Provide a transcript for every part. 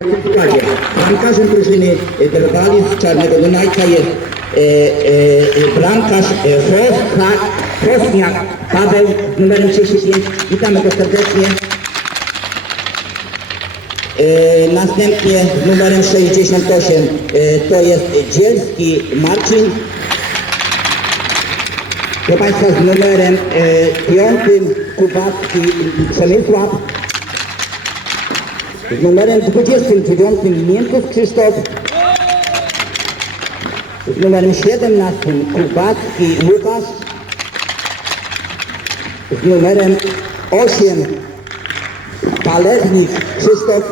Składzie. Bramkarzem drużyny e, Drwali z Czarnego Dunajca jest e, e, bramkarz e, Hostka, Hosniak Paweł z numerem 35. Witamy go serdecznie. E, następnie z numerem 68 e, to jest Dzielski Marcin. Proszę Państwa z numerem e, 5 Kubacki Przemysław. Z numerem 29 Miętów Krzysztof. Z numerem 17 Kubacki Łukasz. Z numerem 8 Palewnik Krzysztof.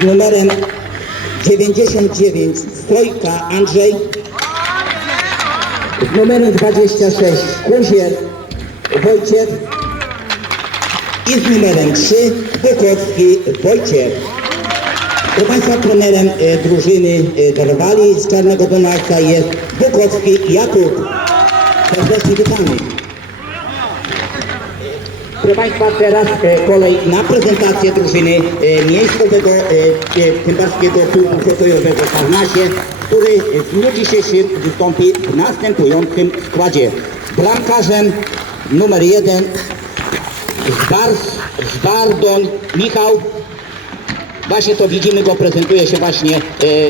Z numerem 99 Stojka Andrzej. Z numerem 26 Kuzier Wojciech i z numerem 3 Bykowski Wojciech. Proszę Państwa, trenerem e, drużyny e, Drwali z Czarnego Donalca jest Bykowski Jakub. Serdecznie witamy. Proszę Państwa, teraz e, kolej na prezentację drużyny e, miejscowego e, e, Tymbarskiego Klubu Hokejowego w Karnasie, który w dniu dzisiejszym wystąpi w następującym składzie. Bramkarzem numer jeden Zbars, Zbardon Michał. Właśnie to widzimy go, prezentuje się właśnie e,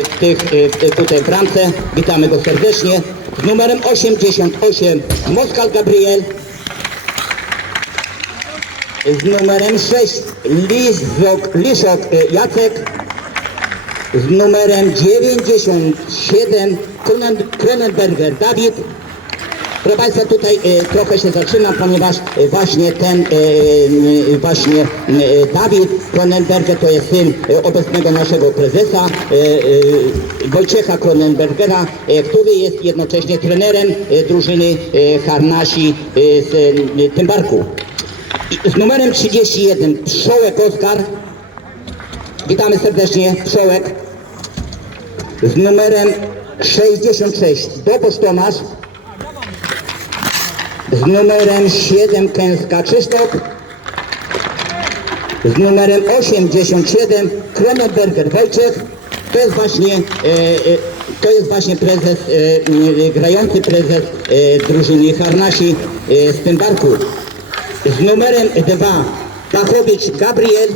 w tych, e, tutaj w bramce. Witamy go serdecznie. Z numerem 88 Moskal Gabriel. Z numerem 6 Lizok, Liszok e, Jacek. Z numerem 97 Kronen- Kronenberger Dawid. Proszę Państwa, tutaj e, trochę się zatrzymam, ponieważ e, właśnie ten, e, właśnie Dawid Kronenberger to jest syn obecnego naszego prezesa Wojciecha Kronenbergera, który jest jednocześnie trenerem drużyny Harnasi z Tymbarku. Z numerem 31 Przołek Oskar. Witamy serdecznie, Przołek. Z numerem 66 Dobosz Tomasz z numerem 7 Kęska Krzysztof, z numerem 87 Kronenberger Wojciech. To jest właśnie, e, e, to jest właśnie prezes, e, grający prezes e, drużyny Harnasi e, z Tymbarku. Z numerem 2 Pachowicz Gabriel,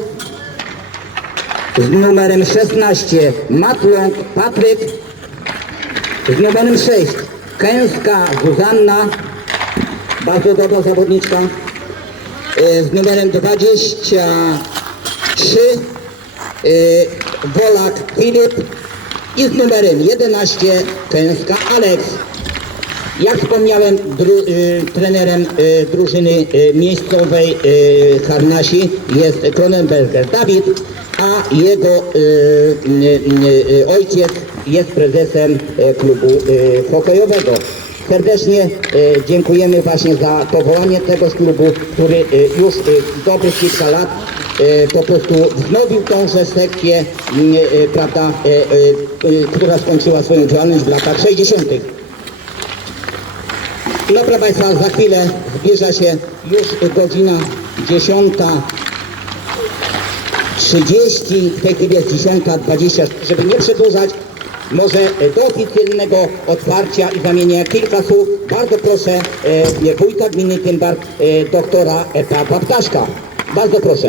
z numerem 16 Matląg Patryk, z numerem 6 Kęska Zuzanna, bardzo dobra zawodniczka. E, Z numerem 23 e, Wolak Filip i z numerem 11 Kęska Aleks. Jak wspomniałem, dru, y, trenerem y, drużyny y, miejscowej y, jest Kronenberger Dawid, a jego y, y, y, ojciec jest prezesem y, klubu y, hokejowego. Serdecznie y, dziękujemy właśnie za powołanie tego klubu, który już dobrych kilka lat po prostu wznowił tąże sekcję, y, prawda, która skończyła swoją działalność w latach 60. No proszę Państwa, za chwilę zbliża się już godzina 10.30, w tej chwili jest 10.20, żeby nie przedłużać, może do oficjalnego otwarcia i zamienienia kilka słów, bardzo proszę e, wójta gminy Tymbar, e, doktora Pawła Ptaszka. Bardzo proszę.